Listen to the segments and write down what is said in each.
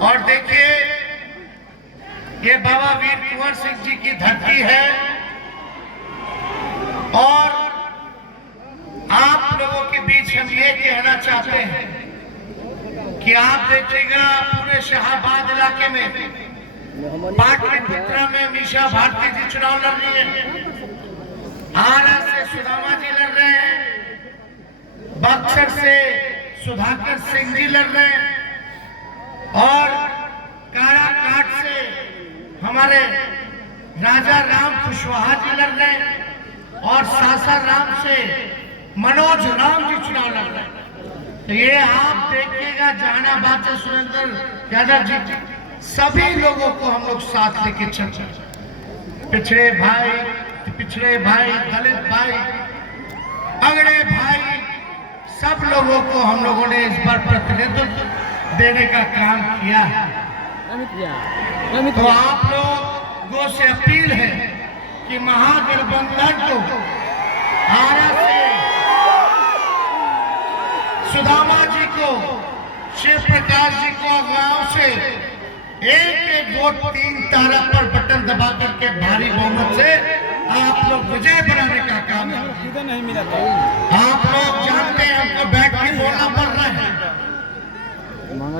और देखिए ये बाबा वीर कुंवर सिंह जी की धरती है और आप लोगों के बीच हम ये कहना चाहते हैं कि आप देखिएगा पूरे शाहबाद इलाके में पाटलिपुत्रा में मीशा भारती जी चुनाव लड़ रही है, आरा से सुदामा जी लड़ रहे हैं, बक्सर से सुधाकर सिंह जी लड़ रहे हैं और काराकाट से हमारे राजा राम कुशवाहा जी लड़ रहे हैं और सासाराम से मनोज राम जी चुनाव लड़ रहे हैं। तो ये आप देखिएगा जहानाबाद से सुरेंद्र यादव जी, सभी लोगों को हम लोग साथ लेके चलते, पिछड़े भाई, दलित भाई, अगड़े भाई, सब लोगों को हम लोगों ने इस बार प्रतिनिधित्व देने का काम किया है। तो आप लोगों से अपील है कि महागठबंधन को आरा से सुदामा जी को, शिव प्रकाश जी को गांव से एक वोट 3 तारा पर बटन दबा करके भारी बहुमत से आप लोग विजय बनाने का काम है। आप लोग जानते हैं हमको बैठ के बोलना पड़ रहा है,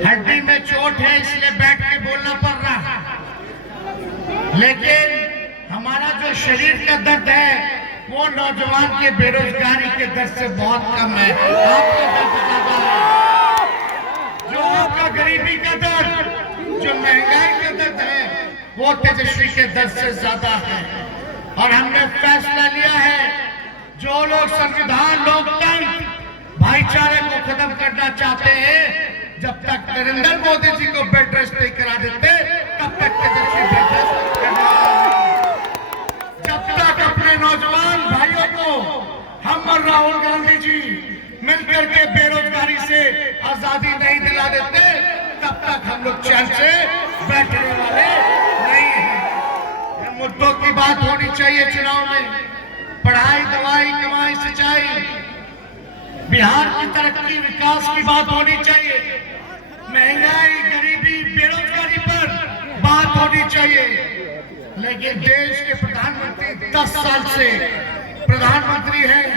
हड्डी में चोट है इसलिए बैठ के बोलना पड़ रहा है, लेकिन हमारा जो शरीर का दर्द है वो नौजवान के बेरोजगारी के दर्द से बहुत कम है। आपका दर्द ज्यादा है, जो आपका गरीबी का दर्द, जो महंगाई का दर्द है वो तेजस्वी के दर्द से ज्यादा है। और हमने फैसला लिया है, जो लोग संविधान, लोकतंत्र, भाईचारे को खत्म करना चाहते हैं, जब तक नरेंद्र मोदी जी को बेड रेस्ट नहीं करा देते तब तक तेजस्वी बेड रेस्ट करना, जब तक अपने नौजवान भाइयों को हम और राहुल गांधी जी मिलकर के बेरोजगारी से आजादी नहीं दिला देते तब तक हम लोग चैन से बैठने वाले नहीं हैं। मुद्दों की बात होनी चाहिए चुनाव में, पढ़ाई, दवाई, कमाई, सिंचाई, बिहार की तरक्की, विकास की बात होनी चाहिए, महंगाई, गरीबी, बेरोजगारी पर बात होनी चाहिए। लेकिन देश के प्रधानमंत्री 10 साल से प्रधानमंत्री हैं,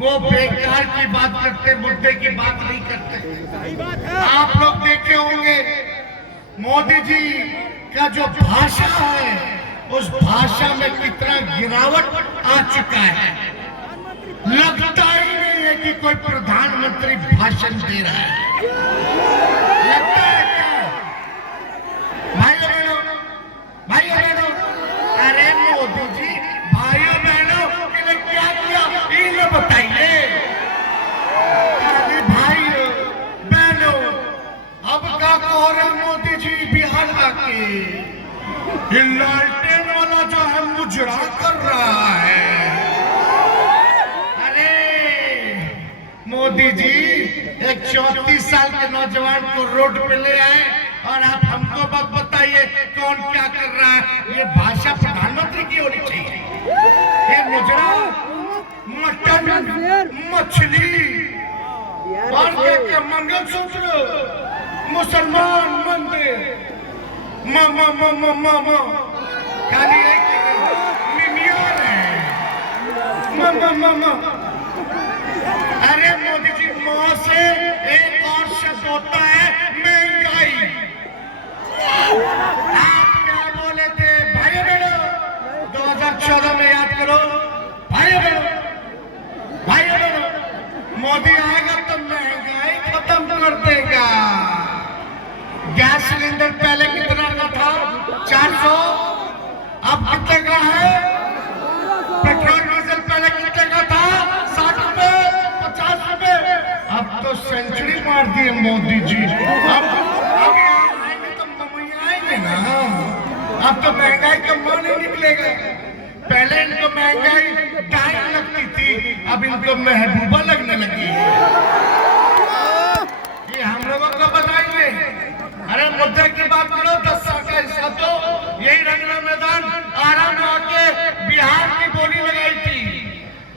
वो बेकार की बात करते, मुद्दे की बात नहीं करते। आप लोग देखे होंगे मोदी जी का जो भाषा है उस भाषा में कितना गिरावट आ चुका है, लगता ही नहीं है कि कोई प्रधानमंत्री भाषण दे रहा है, लगता है क्या? भाइयों बहनों, अरे मोदी जी भाइयों बहनों के लिए क्या किया ये बताइए। अरे भाइयों बहनों, अब क्या कह रहे मोदी जी बिहार आके, लालटेन वाला जो है मुजरा कर रहा है। अरे मोदी जी एक 34 साल के नौजवान को रोड पे ले आए और आप हमको बात बताइए कौन क्या कर रहा है। ये भाषा प्रधानमंत्री की होनी चाहिए। ये मुजरा, मटन, मछली और क्या मंगलसूत्र, मुसलमान मंदिर, खाली एक मिमियार है, अरे मोदी जी, मां से एक और शब्द होता है महंगाई। आप क्या बोले थे भाइयों बहनों 2014 में, याद करो भाइयों बहनों, मोदी आएगा तो महंगाई खत्म कर देगा। गैस सिलेंडर पहले कितना का था? 400, अब कितने का है? पेट्रोल डीजल पहले कितने का था? 60 रुपए, 50 रुपए, अब तो सेंचुरी मार दी है मोदी जी। अब आएंगे तो ममैया आएंगे ना, अब तो महंगाई का मुंह नहीं निकलेगा। पहले इनको महंगाई टाइम लगती थी, अब इनको महबूबा लगने लगी है। ये हम लोगों को बताइए। अरे मुद्दे की बात करो, 10 साल का हिस्सा तो यही रंगना मैदान आराम में आके बिहार की बोली लगाई थी।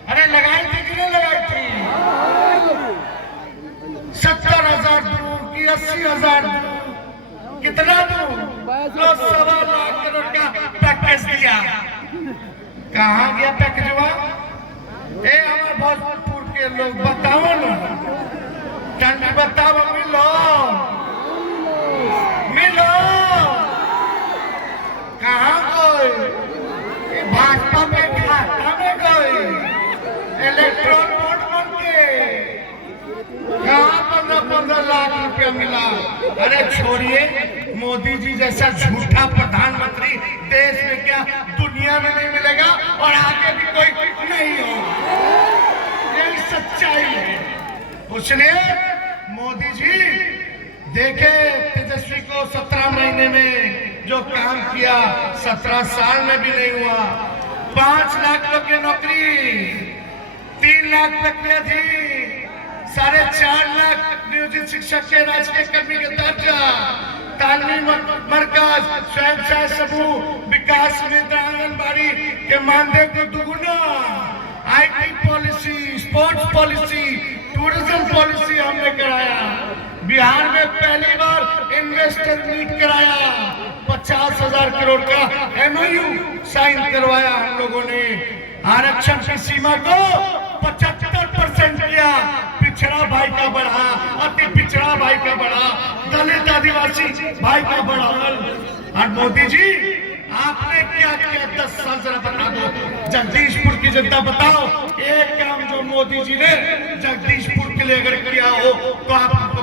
अरे लगाई थी कि नहीं लगाई थी? 70,000 दूर की 80,000 दूर कितना दूं? लो 1.25 करोड़ का पैकेज दिया। कहाँ गया पैकेजवा? ए हमारे भोजपुर के लोग बताओ ना, टंडी बताओ, मिलो मिलो। कहाँ गए? भाजपा में खाता में गए, इलेक्ट्रॉन वोट बन के। कहाँ 15-15 लाख रुपया मिला? अरे छोड़िए, मोदी जी जैसा झूठा प्रधानमंत्री देश में क्या दुनिया में नहीं मिलेगा और आगे भी कोई नहीं होगा। यही सच्चाई है। उसने मोदी जी देखे तेजस्वी को 17 महीने में जो काम किया 17 साल में भी नहीं हुआ। 5 लाख लोग की नौकरी, 3 लाख प्रक्रिया थी, 4.5 लाख नियोजित शिक्षक के राजकीय कर्मी के दर्जा, तालीमी मरकज, स्वयं सहायता समूह, विकास केंद्र, आंगनबाड़ी के मानदेय को दुगुना, IT policy, sports policy, tourism policy हमने कराया। बिहार में पहली बार इन्वेस्टर मीट कराया, 50,000 करोड़ का MOU साइन करवाया हम लोगों ने। आरक्षण की सीमा को 75% किया, पिछड़ा भाई का बढ़ा, अति पिछड़ा भाई का बढ़ा, दलित आदिवासी भाई का बढ़ा। और मोदी जी आपने क्या किया 10 साल जरा बता दो। जगदीशपुर की जनता बताओ, एक काम जो मोदी जी ने जगदीशपुर के लिए अगर किया हो तो आप